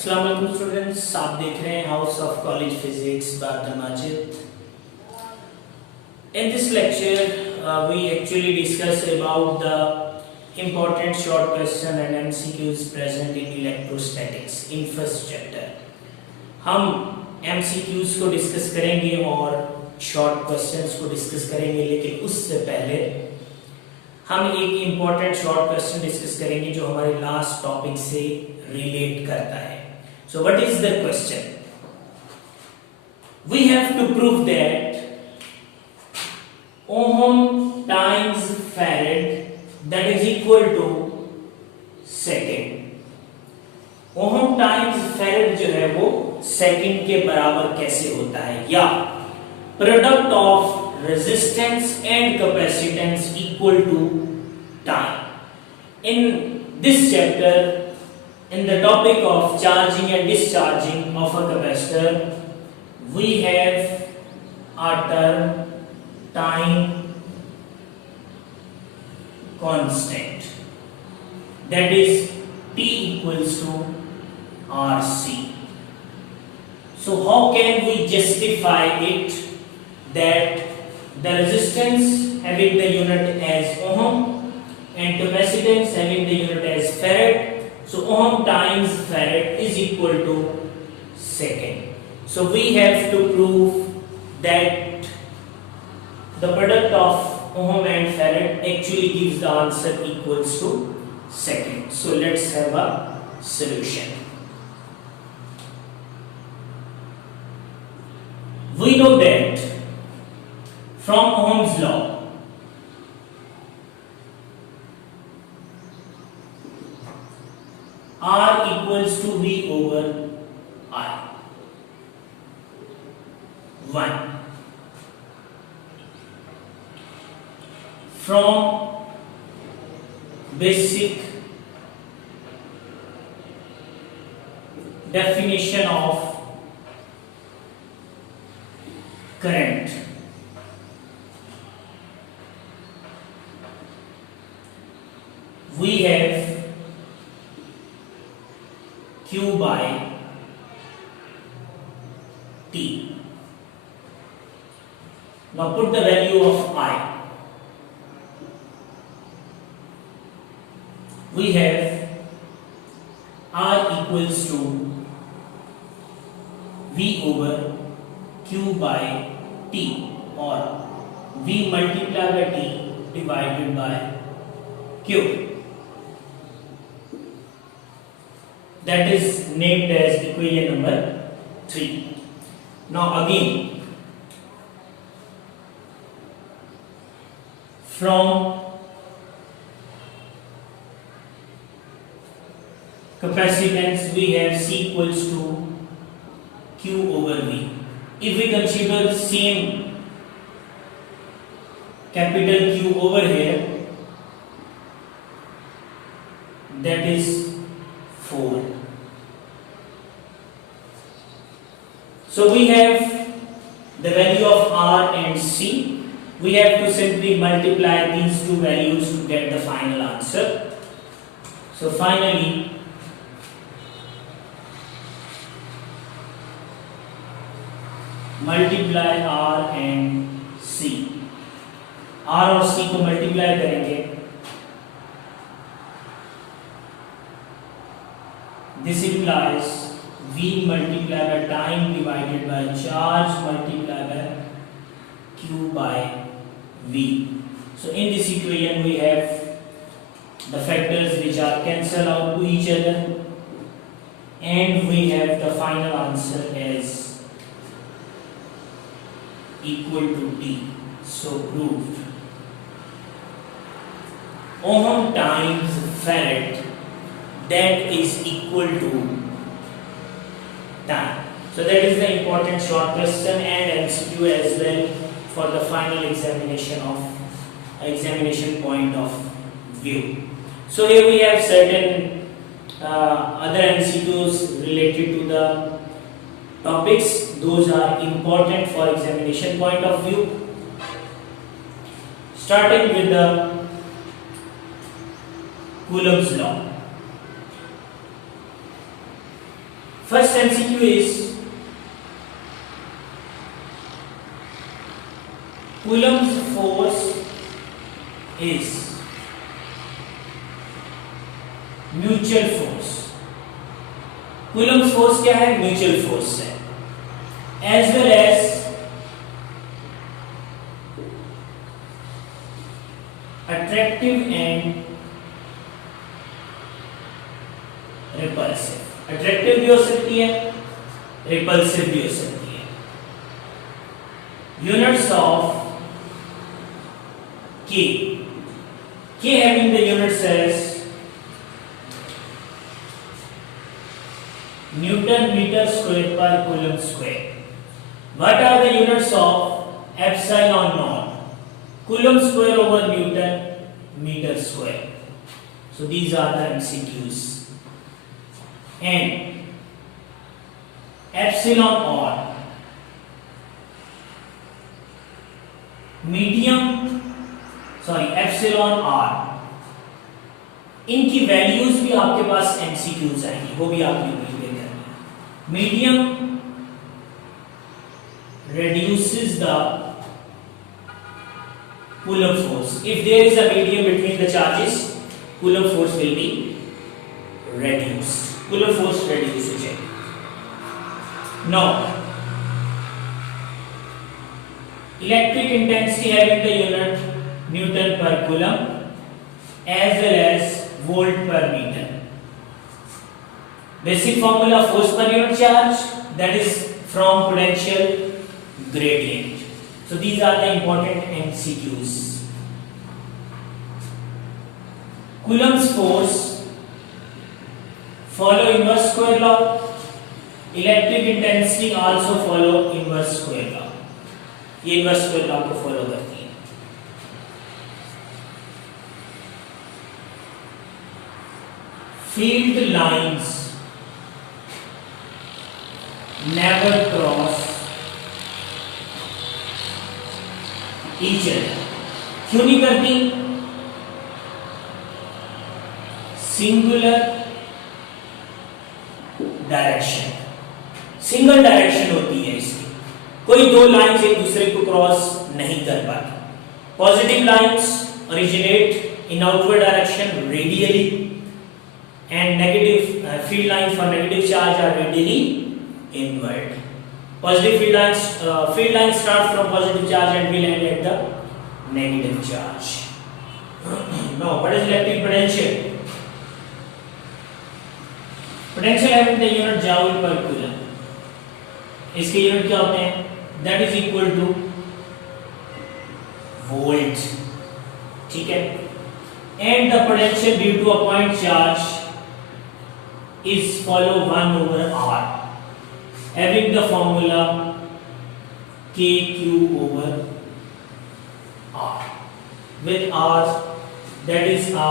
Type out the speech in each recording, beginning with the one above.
अस्सलाम वालेकुम स्टूडेंट्स, आप देख रहे हैं house of college physics bye Abdul Majid. In this lecture, we actually discuss about the important short question and MCQs present in electrostatics in first chapter. हम MCQs को discuss करेंगे और शॉर्ट क्वेश्चंस को डिस्कस करेंगे, लेकिन उससे पहले हम एक इम्पॉर्टेंट शॉर्ट क्वेश्चन डिस्कस करेंगे जो हमारे लास्ट टॉपिक से रिलेट करता है. So what is the question? We have to prove that ohm times farad that is equal to second. Ohm times farad जो है वो सेकंड के बराबर कैसे होता है, या product of resistance and capacitance equal to time. In this chapter, in the topic of charging and discharging of a capacitor, we have a term time constant, that is T equals to RC. So how can we justify it that the resistance having the unit as ohm and capacitance having the unit as farad, so ohm times farad is equal to second. So we have to prove that the product of ohm and farad actually gives the answer equals to second. So let's have a solution. We know that from Ohm's law, R equals to V over I. 1. From basic definition of current, we have Q by T. Now put the value of I. We have R equals to V over Q by T, or V multiplied by T divided by Q. That is named as equation number 3. Now again, from capacitance we have C equals to Q over V. If we consider same capital Q over here, that is 4. So we have the value of R and C. We have to simply multiply these two values to get the final answer. So finally, multiply R and C. R और C को multiply करेंगे. This implies V multiplied by time divided by charge multiplied by Q by V. So in this equation we have the factors which are cancel out to each other, and we have the final answer as equal to T. So proved. Ohm times farad, that is equal to time. So that is the important short question and MCQ as well for the final examination point of view. So here we have certain other MCQs related to the topics. Those are important for examination point of view. Starting with the Coulomb's law. First MCQ is Coulomb's force is mutual force. Coulomb's force क्या है? Mutual force है. As well as attractive and repulsive. Attractive भी हो सकती है, repulsive भी हो सकती है. Units of K. K having the units as Newton meter square per Coulomb square. What are the units of epsilon naught? Coulomb square over Newton meter square. So these are the MCQs. And epsilon odd, epsilon r, इनकी values भी आपके पास MCQs आएंगी, वो भी आपने clear करनी है. Medium reduces the Coulomb force. If there is a medium between the charges, Coulomb force will be reduced. Coulomb force reduce हो जाएगी. Now, electric intensity having the unit Newton per Coulomb as well as volt per meter. Basic formula force per unit charge, that is from potential gradient. So these are the important MCQs. Coulomb's force follow inverse square law. Electric intensity also follow inverse square law. ये inverse square law को follow करती है. Field lines never cross each other. क्यों नहीं करती? Singular direction, single direction होती है इसकी. कोई दो लाइंस एक दूसरे को क्रॉस नहीं कर पाती. Positive lines originate in outward direction radially and negative field lines for negative charge are radially inward. Positive field lines start from positive charge and will end at the negative charge. Now, what is electric potential? Potential having the unit joule per coulomb. इसके unit क्या होते हैं? That is equal to volt. ठीक है? And the potential due to a point charge is follow 1 over r, having the formula kq over r, with r that is a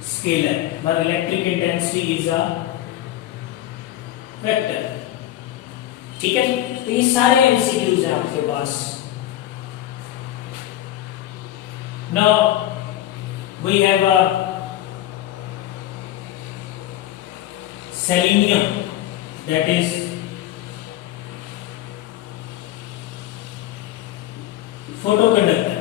scalar, but electric intensity is a vector. ठीक है? तो ये सारे MCQs हैं आपके पास. Now we have a selenium, that is photoconductor.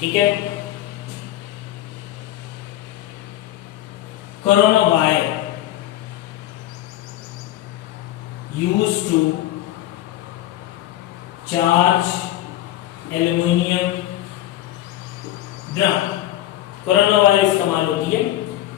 ठीक है? Corona wire used to charge aluminium drum. Corona wire इस्तेमाल होती है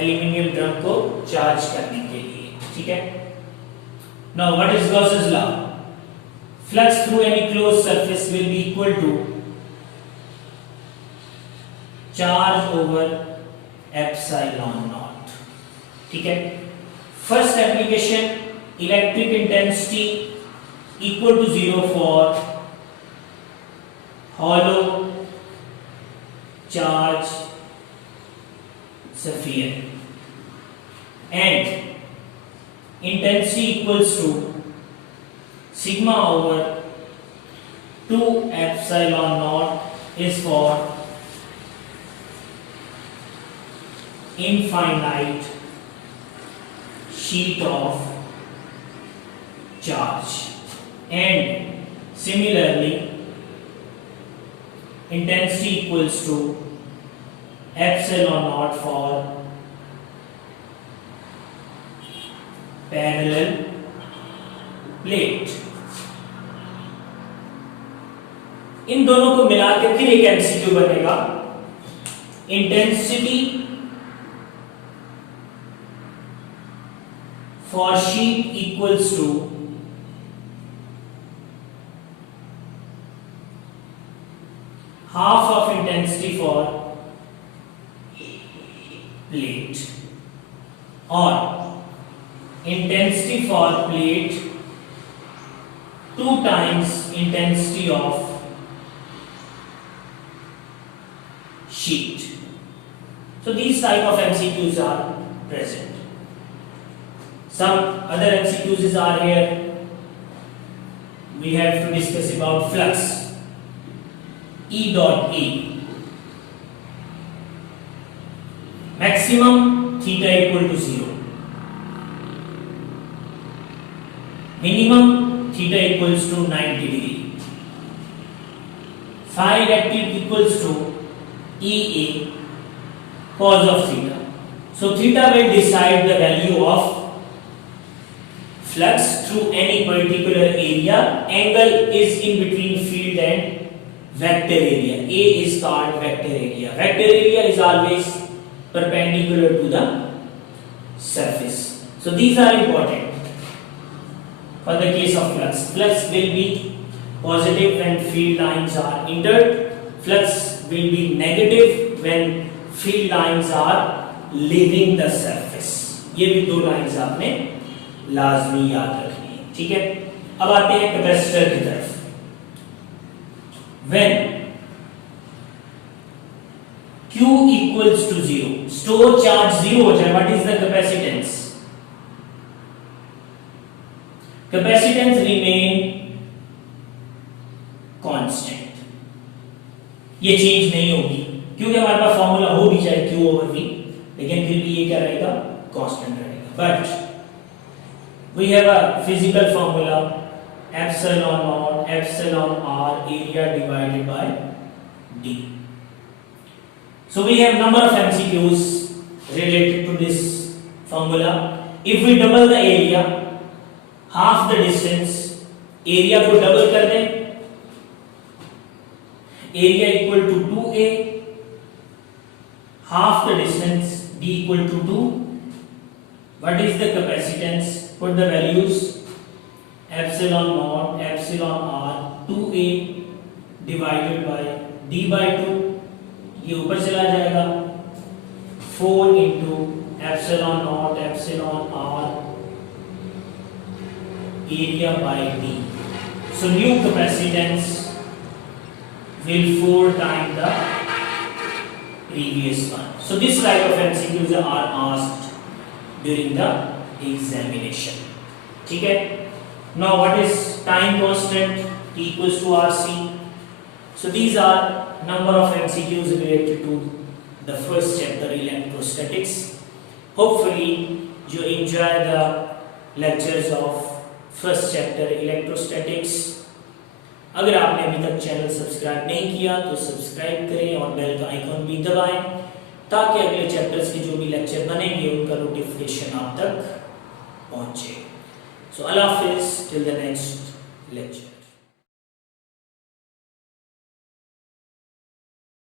एल्यूमिनियम ड्रम को चार्ज करने के लिए. ठीक है? Now what is Gauss's law? Flux through any closed surface will be equal to charge over epsilon naught. ठीक है? First application, electric intensity equal to 0 for hollow charge sphere and intensity equals to sigma over 2 epsilon naught is for infinite sheet of charge, and similarly intensity equals to epsilon naught for parallel plate. इन दोनों को मिलाकर फिर एक MCQ बनेगा, intensity for sheet equals to half of intensity for plate, or intensity for plate 2 times intensity of sheet. So these type of MCQs are present. Some other MCQs are here. We have to discuss about flux. E dot A, maximum theta equal to 0, minimum theta equals to 90 degree, phi reactive equals to EA cos of theta. So theta will decide the value of flux through any particular area. Angle is in between field and vector area. A is called vector area. Vector area is always perpendicular to the surface. So these are important for the case of flux. Flux will be positive when field lines are entered. Flux will be negative when field lines are leaving the surface. ये भी दो lines आपने लाजमी याद रखनी है, ठीक है। अब आते हैं कैपेसिटर की तरफ। When Q equals to 0, store charge 0 हो जाए, what is the capacitance? Capacitance remain constant. ये चेंज नहीं होगी क्योंकि हमारे पास फॉर्मूला हो भी जाए Q over V, लेकिन फिर भी ये क्या रहेगा, कांस्टेंट रहेगा। But we have a physical formula epsilon naught epsilon r area divided by d. So we have number of MCQs related to this formula. If we double the area, half the distance, area को double कर दें, area equal to 2a, half the distance, d equal to 2. What is the capacitance? Put the values. Epsilon naught epsilon r 2a divided by d by 2, ये ऊपर चला जाएगा, 4 into epsilon naught epsilon r area by d. So new capacitance will 4 times the previous one. So this type of MCQs are asked during the examination, ठीक है। Now what is time constant? T equals to RC. So these are number of MCQs related to the first chapter electrostatics. Hopefully you enjoy the lectures of first chapter electrostatics. अगर आपने अभी तक channel subscribe नहीं किया तो subscribe करें और bell का आइकॉन भी दबाएं ताकि अगले चैप्टर्स के जो भी लेक्चर बनेंगे उनका नोटिफिकेशन आप तक पहुंचे। So Allah Hafiz till the next lecture.